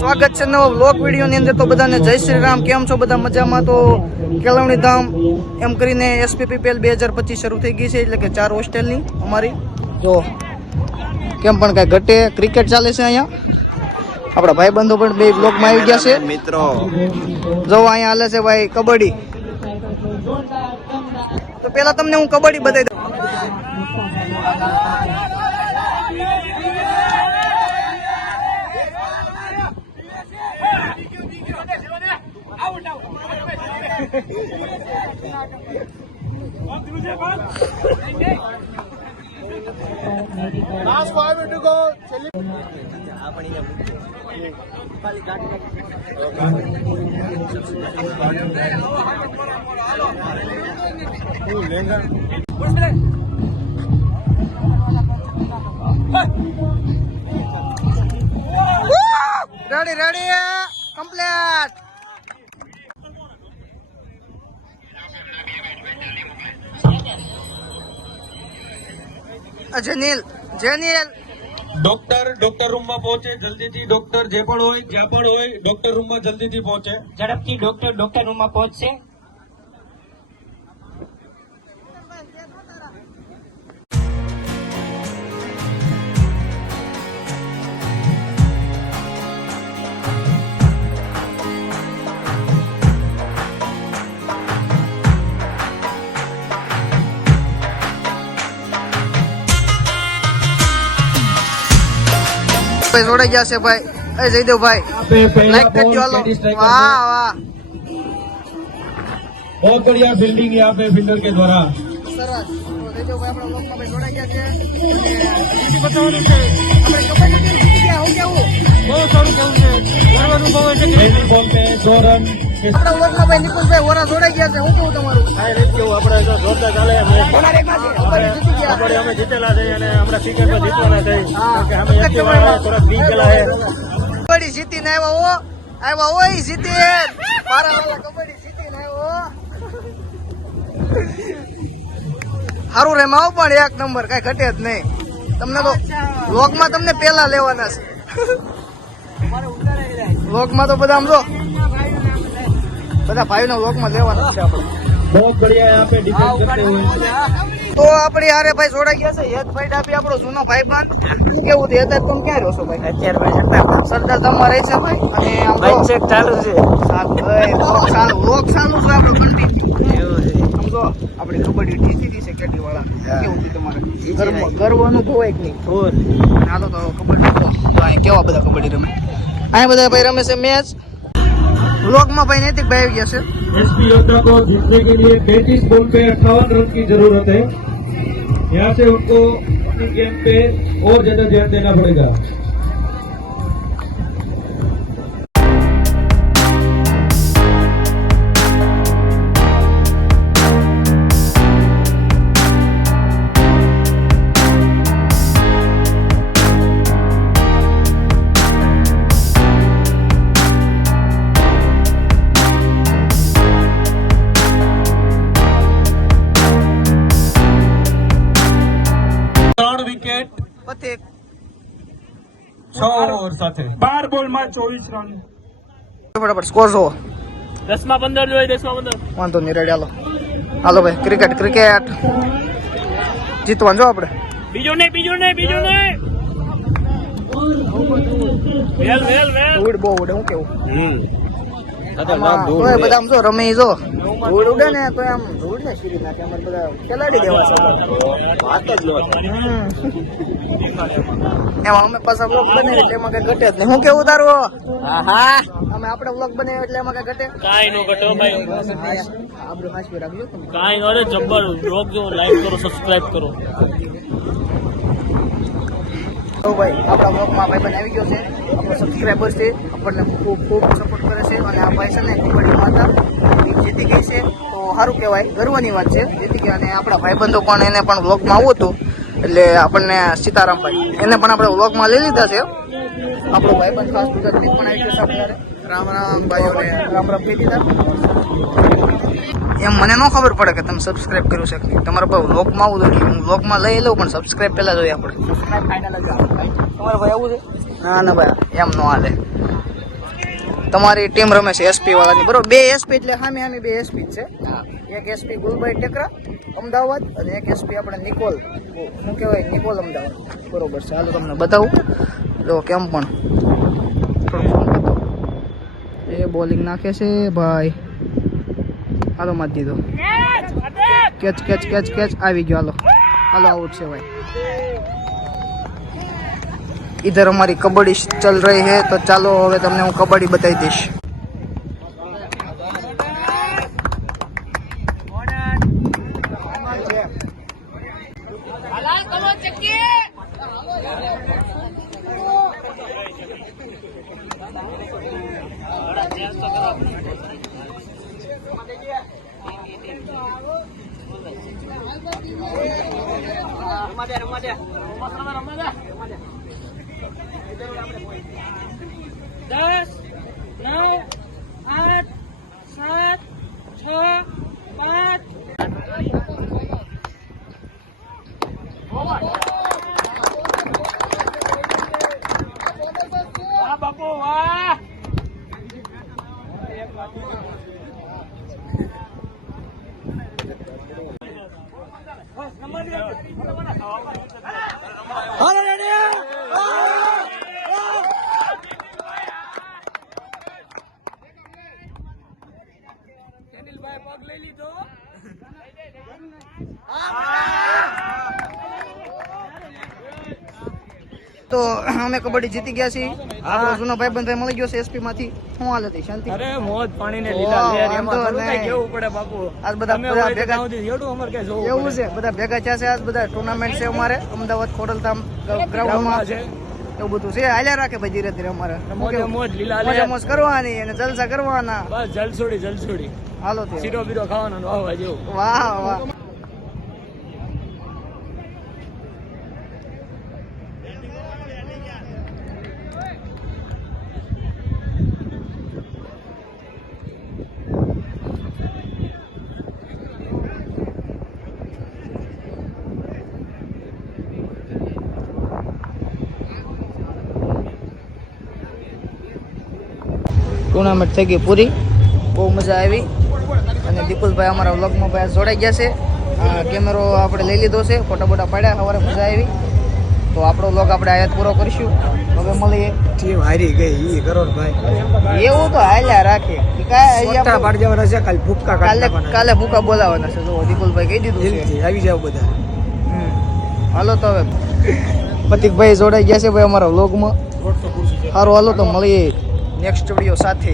સ્વાગત છે નવા વ્લોગ વિડીયોની અંદર। તો બધાને જય શ્રી રામ, કેમ છો બધા મજામાં? તો કેળવણી ધામ એમ કરીને SPPPL 2025 શરૂ થઈ ગઈ છે, એટલે કે 4 હોસ્ટેલની અમારી। જો કેમ પણ કાંઈ ઘટે, ક્રિકેટ ચાલે છે અહીંયા। આપણા ભાઈબંધો પણ બે વ્લોગમાં આવી ગયા છે મિત્રો। જો અહીંયા હાલે છે ભાઈ કબડ્ડી। તો પેલા તમને હું કબડ્ડી બતાવી દઉં। Last 5 minutes to go. Ready, ready, complete. Jenil doctor રૂમમાં પહોંચે જલ્દીથી। ડોક્ટર જે પણ હોય જ્યાં પણ હોય ડોક્ટર રૂમમાં જલ્દીથી પહોંચે। ઝડપથી ડોક્ટર રૂમમાં પહોંચશે। ભાઈ જોડાઈ ગયા છે ભાઈ। એ જયદેવ ભાઈ લાઈક કરજો હાલો। વાહ વાહ, बहुत बढ़िया फील्डिंग यहाँ पे फील्डर के द्वारा। સરસ। તો જયદેવ ભાઈ આપણા બ્લોગમાં ભાઈ જોડાઈ ગયા છે। અને બીજું બતાવવાનું છે આપણે કબડ્ડી જીતી ગયા, હું કેવું? બહુ સારું કેવું છે, વરવાનું બહુ છે। पहली बॉल में 2 रन। આપણા બ્લોગમાં ભાઈ નિકુલભાઈ વરા જોડાઈ ગયા છે, હું કેવું તમારું? આપણે જોરદાર ચાલે છે। કબડ્ડી જીતી ગયા। કબડ્ડી અમે જીતેલા છે અને હમણાં ક્રિકેટમાં જીતવાના છે, હા, કારણ કે અમે એક વાર થોડા ફ્રી ગયેલા છે। કબડ્ડી જીતીને આવ્યા હોય જીતી મારા વાળા, કબડ્ડી જીતીને આવ્યો। સારું રે માવ પણ એક નંબર, કઈ ઘટે જ નહીં તમને। તો વ્લોગમાં તમને પેલા લેવાના છે। વ્લોગમાં તો બધા આમ જો બધા ભાઈઓના વ્લોગમાં લેવાના છે આપણે। बहुत बढ़िया यहाँ पे डिफेंस करते हुए। તો આપણી હારે ભાઈ જોડાઈ ગયા છે હેતભાઈ ડાબી, આપણો જૂનો ભાઈબંધ। કેવું છે હેત, તમે ક્યાં રહ્યો છો ભાઈ? અત્યારે ભાઈ સરદાર ધામમાં રહે છે ભાઈ। અને આમ તો ચેક ચાલુ છે। વ્લોગ ચાલુ છે આપણો કન્ટિન્યુ। આમ તો આપણી કબડ્ડી જીતી છે કેટી વાળા, કેવું છે તમારે? ગર્વ અનુભવાય કે નહીં? હાલો તો કબડ્ડી તો અહીં કેવા બધા કબડ્ડી રમે, અહીંયા બધા ભાઈ રમે છે મેચ। વ્લોગમાં ભાઈ નૈતિક ભાઈ આવી ગયા છે। एसपी योद्धा को जीतने के लिए 35 बॉल पे 58 रन की जरूरत है। यहाँ से उनको अपनी गेम पे और ज्यादा ध्यान देना पड़ेगा। વિકેટ પતે 6 ઓવર સાથે 12 બોલમાં 24 રન। ફટાફટ સ્કોર જોવો। 10માં 15 જોઈએ, 10માં 15। વાંધો નહીં, રેડી હાલો હાલો ભાઈ। ક્રિકેટ જીતવાનું જો આપણે। બીજો નહીં ધૂળ બહુ ઉડે, હું કેવું? તોય બધા આમ જો રમે જો ધૂળ ઉડે ને તો આમ ધૂળ ને શીરી નાખે, અમારે બધા ખેલાડી દેવા છે। એમાં અમે પાછા બ્લોગ બનાવી એટલે એમાં કઈ ઘટે જ નહીં, હું કેવું તારું? અમે આપણે બ્લોગ બનાવ્યો એટલે એમાં કઈ ઘટે કાઈ નો ઘટો ભાઈ, આપણે હાસવી રાખજો તમે। કાઈ નો રે જબ્બર બ્લોગ જો લાઈક કરો, સબસ્ક્રાઇબ કરો। તો ભાઈ આપણા બ્લોગમાં ભાઈ બન આવી ગયો છે, આપણો સબસ્ક્રાઈબર છે, આપણને ખૂબ સપોર્ટ કરે છે। અને આ ભાઈ છે ને કબડ્ડીમાં હતા, જીતી ગઈ છે, તો સારું કહેવાય, ગર્વની વાત છે, જીતી ગયા। અને આપણા ભાઈબંધો પણ એને પણ વ્લોગમાં આવું હતું, એટલે આપણને સીતારામભાઈ એને પણ આપણે વ્લોગમાં લઈ લીધા છે। આપણો ભાઈબંધ ખાસ ગુજરાતી પણ આવી ગયો છે આપણે। રામ રામ ભાઈઓને રામ રામ કહી દીધા। એમ મને ન ખબર પડે કે તમે સબસ્ક્રાઇબ કર્યું છે કે નહીં. તમારે ભાઈ વ્લોગમાં આવું જોઈએ, હું વ્લોગમાં લઈ લઉં પણ સબસ્ક્રાઇબ પહેલા જોઈએ આપણે. સબસ્ક્રાઇબ ફાઇનલ જ આવે. તમારે ભાઈ આવું છે? ના ના ભાઈ એમ ન હાલે. તમારી ટીમ રમે છે એસપી વાળાની બરોબર. 2 એસપી એટલે સામે 2 એસપી જ છે. એક એસપી ગુલભાઈ ટેકરા અમદાવાદ અને એક એસપી આપણે નિકોલ શું કહેવાય નિકોલ અમદાવાદ બરોબર છે. હાલો તમને બતાવું જો કેમ પણ એ બોલિંગ નાખે છે ભાઈ. હાલો મારી દીધો કેચ કેચ કેચ કેચ આવી ગયો. હાલો હાલો આઉટ છે ભાઈ. इधर हमारी कबड्डी चल रही है तो ચાલો હવે તમને હું કબડ્ડી બતાવી દઈશ. દસ, 9, 8, 7, 6, 5. વાહ બાપુ વાહ. તો અમે કબડ્ડી જીતી ગયા છીએ. આપણો જૂનો ભાઈબંધ ભાઈ મળી ગયો છે એસપી માંથી. શું હાલ હતી શાંતિ? અરે મોજ પાણી ને લીલા લીલા લેર, એમાં થોડું કાંઈ કેવું પડે બાપુ. આજ બધા ભેગા એવું છે. બધા ભેગા થયા છે. આજ બધા ટુર્નામેન્ટ છે અમારે અમદાવાદ ખોડલધામ ગ્રાઉન્ડમાં છે. એવું બધું છે. હાલ્યા રાખે ભાઈ ધીરે ધીરે અમારે મોજ લીલા મોજ મોજ કરવાની અને જલસા કરવાના. બસ જલસોડી હાલો તે સીરો બીરો ખાવાનો વાહ જેવું. વાહ વાહ. ટુર્નામેન્ટ થઈ ગઈ પૂરી. બહુ મજા આવી અને દીપુલભાઈ અમારા વ્લોગમાં ભાઈ જોડાઈ ગયા છે. આ કેમેરો આપણે લઈ લીધો છે. ફોટા બોટા પાડ્યા. સવારે મજા આવી. તો આપણો વ્લોગ આપણે આયાત પૂરો કરીશું. હવે મળીએ. ટીમ હારી ગઈ ઈ કરો ભાઈ. એવું તો હાલ્યા રાખે કે કાંઈ મોટા પાડ જવાના છે. કાલ ભૂક્કા કાલે ભૂકા બોલાવાના છે. જો દીપુલભાઈ કહી દીધું છે. આવી જાવ બધા. હાલો તો હવે પ્રતિકભાઈ જોડાઈ ગયા છે ભાઈ અમારા વ્લોગમાં. સારું હાલો તો મળીએ નેક્સ્ટ વિડીયો સાથે.